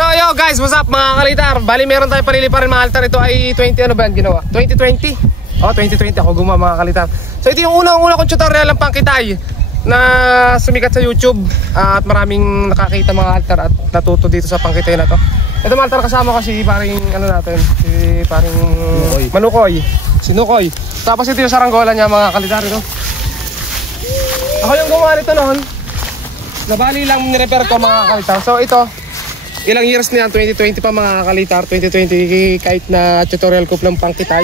So yo guys, what's up mga kalitar? Bali meron tayo panili pa rin mga altar. Ito ay 20 ano ba yan ginawa? 2020? Oh 2020 ako gumawa mga kalitar. So ito yung unang kong tutorial ng pangkitay na sumikat sa YouTube. At maraming nakakita mga altar at natuto dito sa pangkitay na to. Ito mga altar kasama kasi paring ano natin, si paring Manukoy, si Nukoy. Tapos ito yung saranggola niya mga kalitar ito. Ako yung gumawa nito noon. Nabali lang ni-repair ko mga kalitar. So ito, ilang years na yan, 2020 pa mga kalitar. 2020 kahit na tutorial ko ng pangkitay.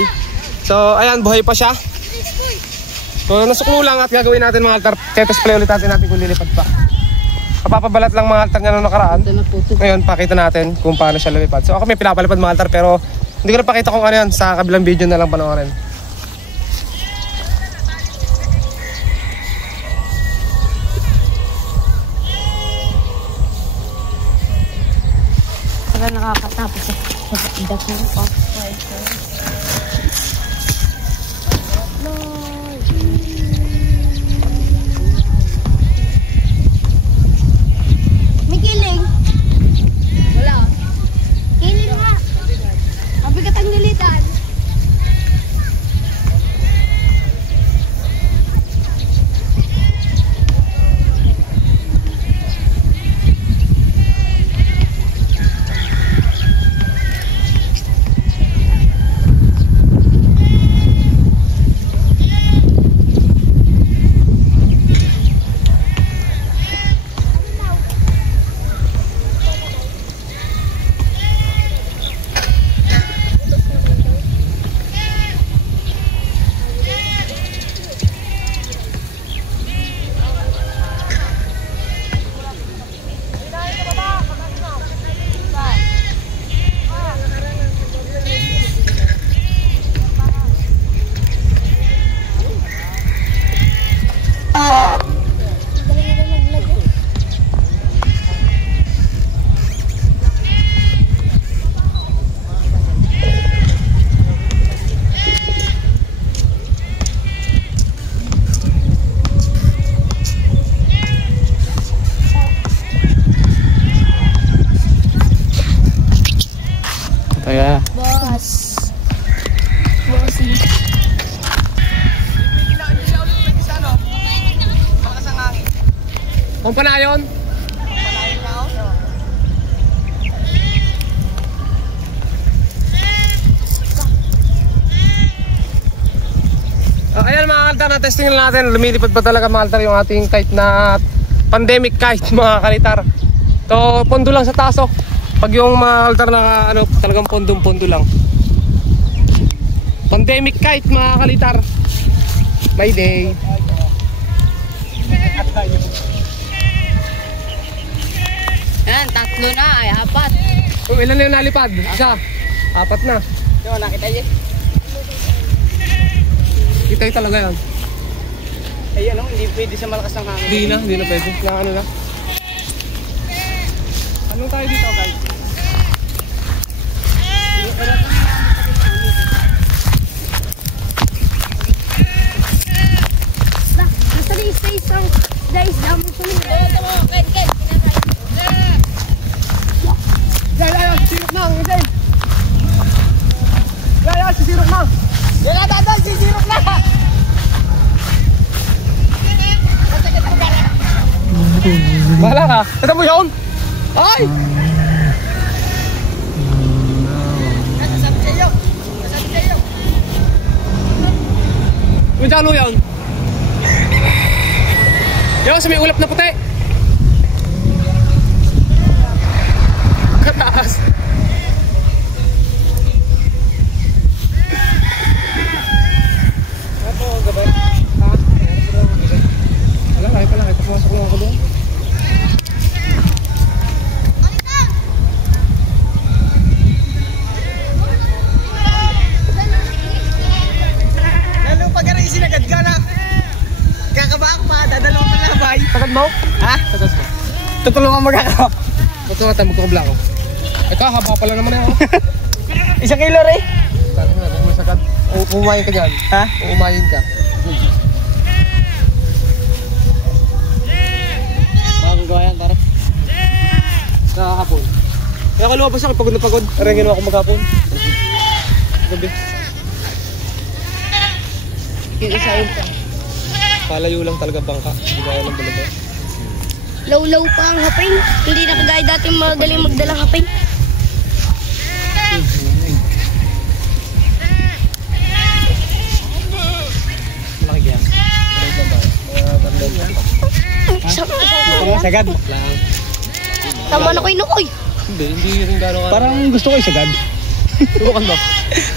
So ayan, buhay pa siya. So nasuklo lang at gagawin natin mga altar. Tetos play ulit natin kung lilipad pa. Kapapabalat lang mga altar niya nung nakaraan. Ngayon pakita natin kung paano siya lumipad. So ako may pinapalipad mga altar pero hindi ko na pakita kung ano yan. Sa kabilang video na lang panoorin. Saka nakakatapos sa dating off may kiling? Wala. Kiling nga. Mabigat ang gilitan. Kaya boss. Bossy. kung panayon? Ayan mga kalitar, na-testing na natin. Lumilipad pa talaga mga kalitar yung ating kahit na pandemic kite mga kalitar. So pondo lang sa taso. Pag yung mga kalitar na ano, talagang pondong-pondo lang. Pandemic kite mga kalitar. May day. Yan, tatlo na ay apat. Oh, ilan na yung nalipad? Isa. Apat na. Diba nakita niyo? Kitay talaga yan. Ay ano, hindi pwede sa malakas ng hangin. Hindi na pwede. Na ano na. Anong tayo dito guys? Basta rin space ang guys, damo sa nila. Ito mo, Ken. Gaya, sisirok na. Gaya, sisirok na. Wala dadan, sisirok na! Bahala ka. Ito mo yun. Ay! Nasasabi sa'yo! May dalo yan. Yan, sa may ulap na puti. Kataas. Ito, gabay. Ha? Wala, laki pala. Pumasok lang ako doon. Lalo pag aray sinagad ka na! Kakabak pa, dadalawang na labay! Tagad mo? Ha? Tagad mo. Tutulungan magkakap! Ba't nga tayo magkakabla ko? Ito, haba pala naman yan. 1 kilo rin! Sabi mo na, kung masagad. Umayin ka dyan. Ha? Umayin ka. Bago gawa yan, pare. Sa hapon. Kaya kalumabas ako pagod na pagod. Arangin ako maghapon. Gabi. Yung isa yun pa. Palayo lang talaga bangka. Hindi kaya lang balaga. Low-low pa ang haping. Hindi na kagaya dati magaling magdalang haping. Malaki kaya. Sagad. Tama na ko inukoy. Hindi rin gano'n ka. Parang gusto ko yung sagad. Subukan mo.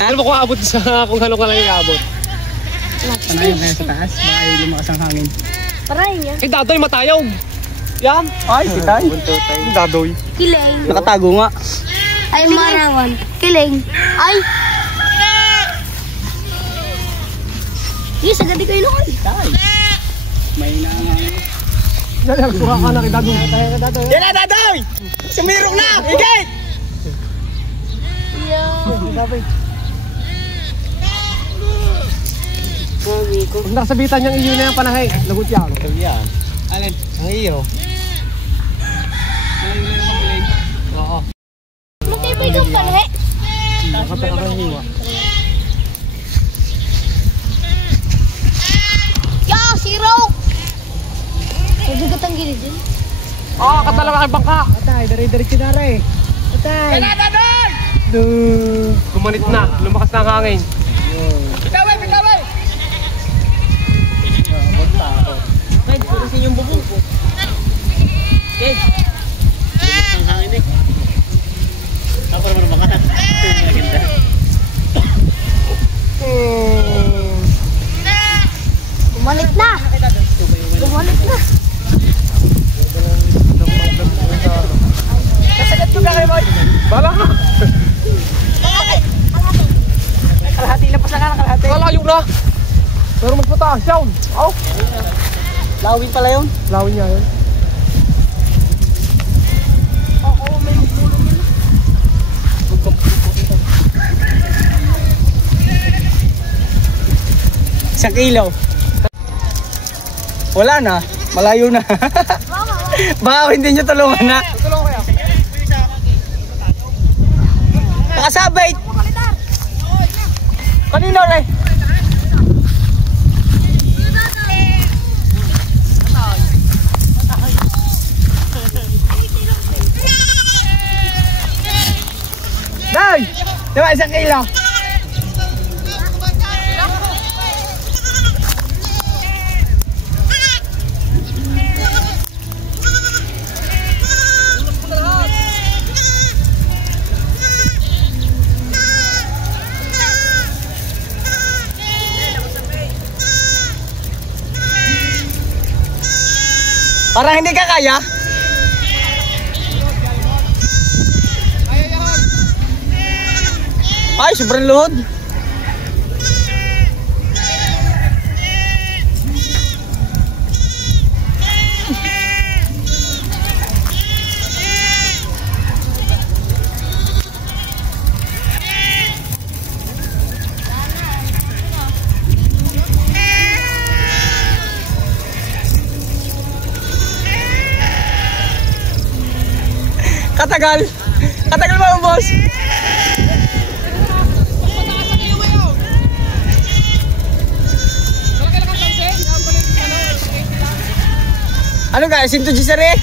Ano ba kung aabot sa kung ano ka lang yung aabot? Panayon kaya sa taas, baka lumakas ang hangin. Parahin yan. Eh, dadoy matayog. Yan. Ay, kitay. Dadoy. Kiling. Nakatago nga. Ay, marawan. Kiling. Ay. Yes, agad ko inukoy. May naangangin. Kuha ka na kay dadoy. Yan na, Dadoy! Sumirok na! Higit! Kung nakasabitan niyang iyo na yung panahay, lagot yan. Yan. Alin? Ang iyo. Oo. Matibay kang pala eh. Nakapit ako yung hiwa. Ya, zero! Nagugat ang gilid din. Oo, katalaga kay bangka. Atay, dari-diretso na rin. Atay. Kaya dadoy! Gumanit na, lumakas na ang hangin. Pitaway, pitaway! Pwede, purisin yung bubong po. Okay. Lumakas ang hangin eh. Ako naman mga maganda. Gumalit na! Gumalit na! Kasagat ko ka kayo, boy. Bala ka! Kalahati na pa sa kanan, kalahati. Malayo na! Pero magpataas yun. Oh! Lawin pala yun. Lawin niya yun. Oo, may magpulong yun. 1 kilo. Wala na. Malayo na. Baka hindi nyo tulungan na. Tulong kaya. Nakasabay. Kanino rin? Day! Diba 1 kilo? Parang hindi ka kaya? Ay, sobrang luhod. Katagal. Katagal ba, boss? Ano ka? 110 eh?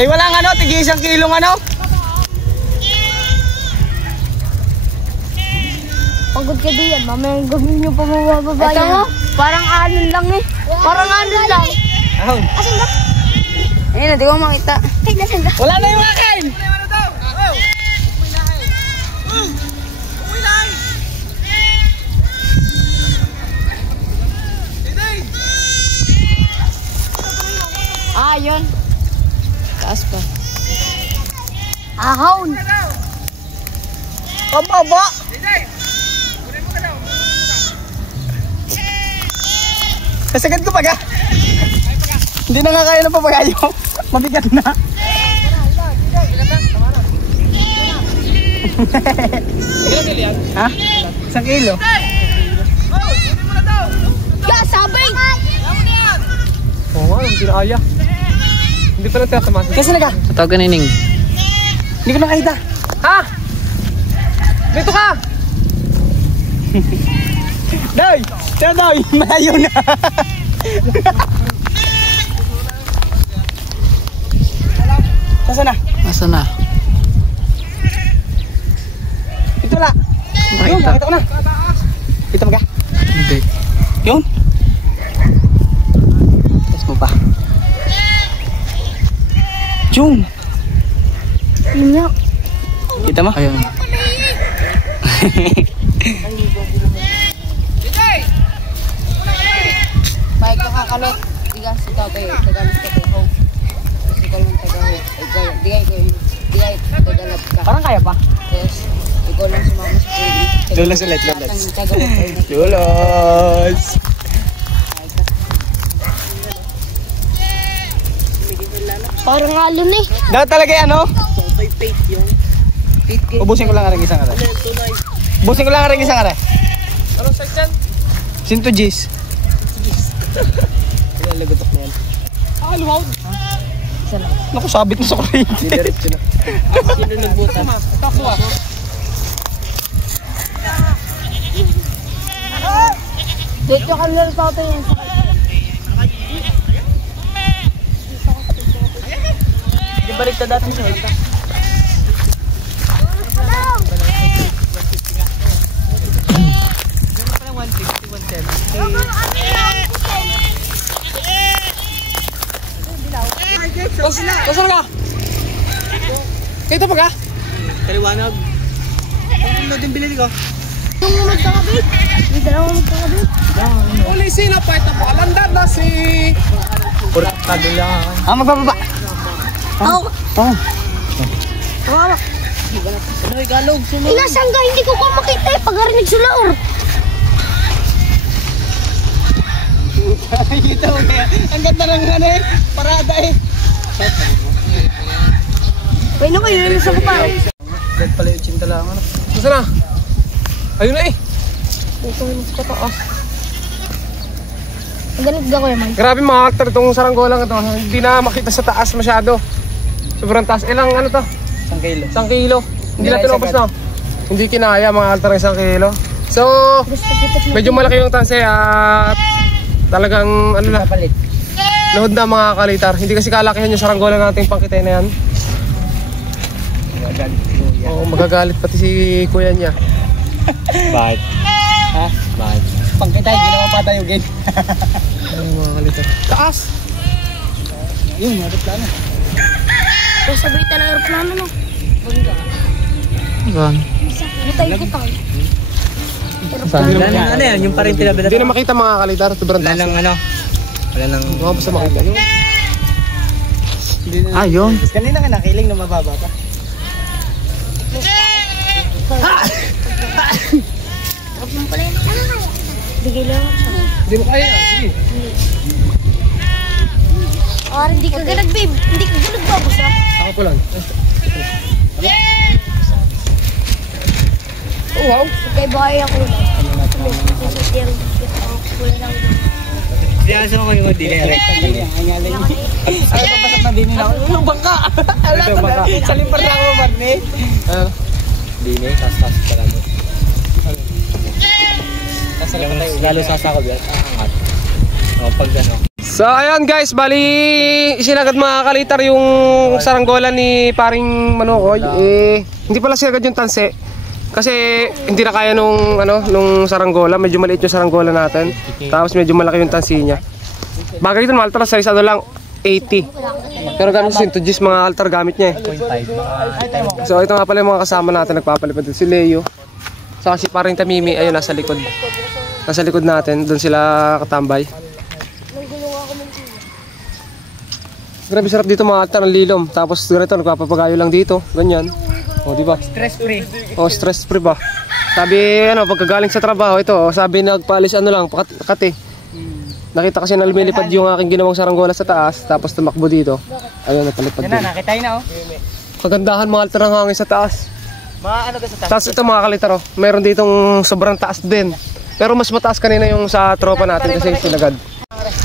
Eh walang ano, tigi 1 kilong ano? Pagod ka diyan, mamaya gawin nyo pa mabababa yan. Ito mo, parang anon lang eh. Parang anon lang. Ahon. Asan ba? Ayun, hindi ko makita. Ay, nasan ba? Wala na yung akin! Ah, yun. Taas pa. Ahon. Pababa! Kasagad ko pa ka? Hindi na nga kaya ng papagayo. Mabigat na. Ha? 1 kilo? Ya, sabay! Oo nga, hindi na kaya. Hindi pala tayo sa masin. Kasi naga? Sa tawagan nining. Hindi ko nakita. Ha? Dito ka! Day! Tara Day! Malayo na! Nasaan na? Nasaan na? Ito la! Yun, Makita. nakita ko na! Kita mo ka? Hindi. Yun! Test mo pa. June! Yun nga. Kita mo? Ayun. Baik ka kakalot, tigas ikaw kayo, tagalog ka kayo, ho. Kasi ikaw lang taga-ho. Digay tagalog ka. Parang kaya pa. Yes, ikaw lang sumama sa pwede. Lulos ulit, lulos. Tagalog kayo. Lulos! Parang alon eh. Dapat talaga yan, no? Ubusin ko lang ang isang ara. Ubusin ko lang ang isang ara. Anong size yan? Sinto G's. Lagotok na yan. Ah, lumaw. Naku, sabit na sa kuryente. Diretso na. Sino nagbutas? Takwa. Dito ka lang sa atin yan. Di balik na dati sa hulta. Nasaan ka? Kito pa ka? Kaliwanag. Ano din binili ko? Yung magkakabit. May dalawang magkakabit. Uli sila pa ito po. Alandad na si... Ah, magbababa. Ako. Oh. Kawawa. Ano igalog? Inasang ka, hindi ko pa makita eh. Pag-arinig sa laor. Kita mo kaya. Ang ganda ng ano eh. Parada eh. Pwede ko yun sa kapal. Dead pala yung cinta lang. Ano? Nasaan na? Ayun na eh. Puto yun sa taas. Galit ka kuya man. Grabe mga actor itong saranggolang ito. Hindi na makita sa taas masyado. Sobrang taas. Ilang ano to? 1 kilo. 1 kilo. Hindi na Hindi tinubos na na. Hindi kinaya mga actor ng 1 kilo. So, Gusto kita medyo malaki yung tanse at talagang ano na. Palit. Load na mga kalitar. Hindi kasi kalakihan yung saranggola nating pangkitay na yan. Oo, magagalit pati si kuya niya. Bakit? Ha? Bakit? Pangkitay, hindi naman patayugin. Ay, mga kalitar. Taas! Yun, aeroplano. Sabay talaga aeroplano no. Saan? Butay ko tayo. Ano yan? Yung parang pinabila. Hindi na makita mga kalitar. Sobrang Wala taas. nang ano? Wala nang... Mga basta makita. Ah, yun. Kanina nga nakiling na mababa pa. Huwag mong pala yun. Bigay lang ako siya. Hindi mo kaya. Sige. Hindi ka ganag babe. Hindi ka ganag babos ha. Ako po lang. Oh, wow. Kay bahay ako lang. Kulay lang. Hindi kasi ako yung dinirect. Ay, papasok na din nila ako. Yung bangka! Ala, sa limpar na ako mabarni. Ano? Dini, tas-tas ka lang. Lalo sasakot yan. Angat. Pag ano. So ayun guys, bali isinagad mga kalitar yung saranggola ni paring Manukoy. Hindi pala sinagad yung tanse. Kasi hindi na kaya nung saranggola, medyo maliit yung saranggola natin. Tapos medyo malaki yung tansi niya. Bagay dito, mga altar size ano lang 80. Pero ganun sin to gis mga altar gamit niya eh. So ito nga pala yung mga kasama natin nagpapalipad dito. Si Leo. Saka si paring Tamimi, ayun nasa likod. Nasa likod natin, doon sila katambay. Grabe sarap dito mga altar ng lilom. Tapos ganito nagpapagayo lang dito, ganyan. O di ba? Stress free. O stress free ba? Sabi ano pagkagaling sa trabaho ito, sabi nagpaalis ano lang, kate. Nakita kasi na lumilipad yung aking ginawang saranggola sa taas, tapos tumakbo dito. Ayun napalipad Yan na, din. nakita yun na oh. Kagandahan mga altar ng hangin sa taas. Mga ano ka sa taas? Tapos ito mga kalitaro, meron ditong sobrang taas din. Pero mas mataas kanina yung sa tropa natin kasi sinagad.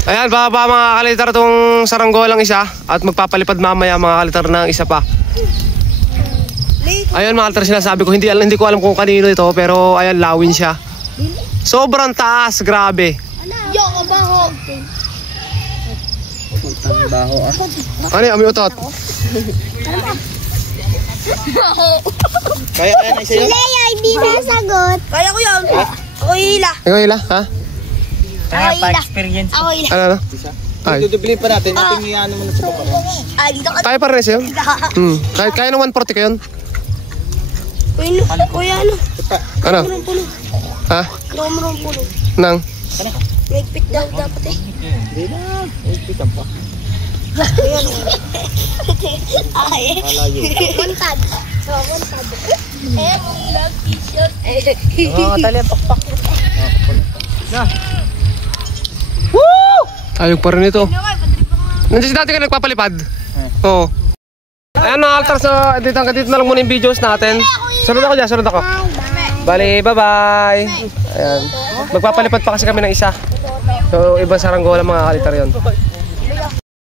Ayan, bababa mga kalitar itong saranggolang isa at magpapalipad mamaya mga kalitar ng isa pa. Ayun mga kaltar, sinasabi ko, hindi ko alam kung kanino ito, pero ayan, lawin siya. Sobrang taas, grabe. Yo, kabaho. Putang baho ah. Ano yung ami utot? Kaya na isa yun? Leia, hindi nasagot. Kaya ko yun. Ako hila. Ikaw ila, ha? Kaya pa-experience. Ako hila. Ano? Ay. Dudublin pa natin. Natin yung ano muna sa baba. Ah, dito ka. Kaya pa rin siya yun? Kaya ng 140 ka yun? Kuya, ano? Ano? Puno. Ha? Kromrong puno. Nang? May pit daw dapat eh. Hindi na. Pitan pa. Ay. Montad. Montad. Love t-shirt. Oo, tali ang pakpak. Ayog pa rin ito. Nandiyan si dati ka nagpapalipad? Oo. Ayan mga altars, dito na lang muna yung videos natin. Sunod ako dyan, sunod ako. Bali, bye-bye. Ayan. Magpapalipad pa kasi kami ng isa. So, ibang saranggola mga kalitar yun.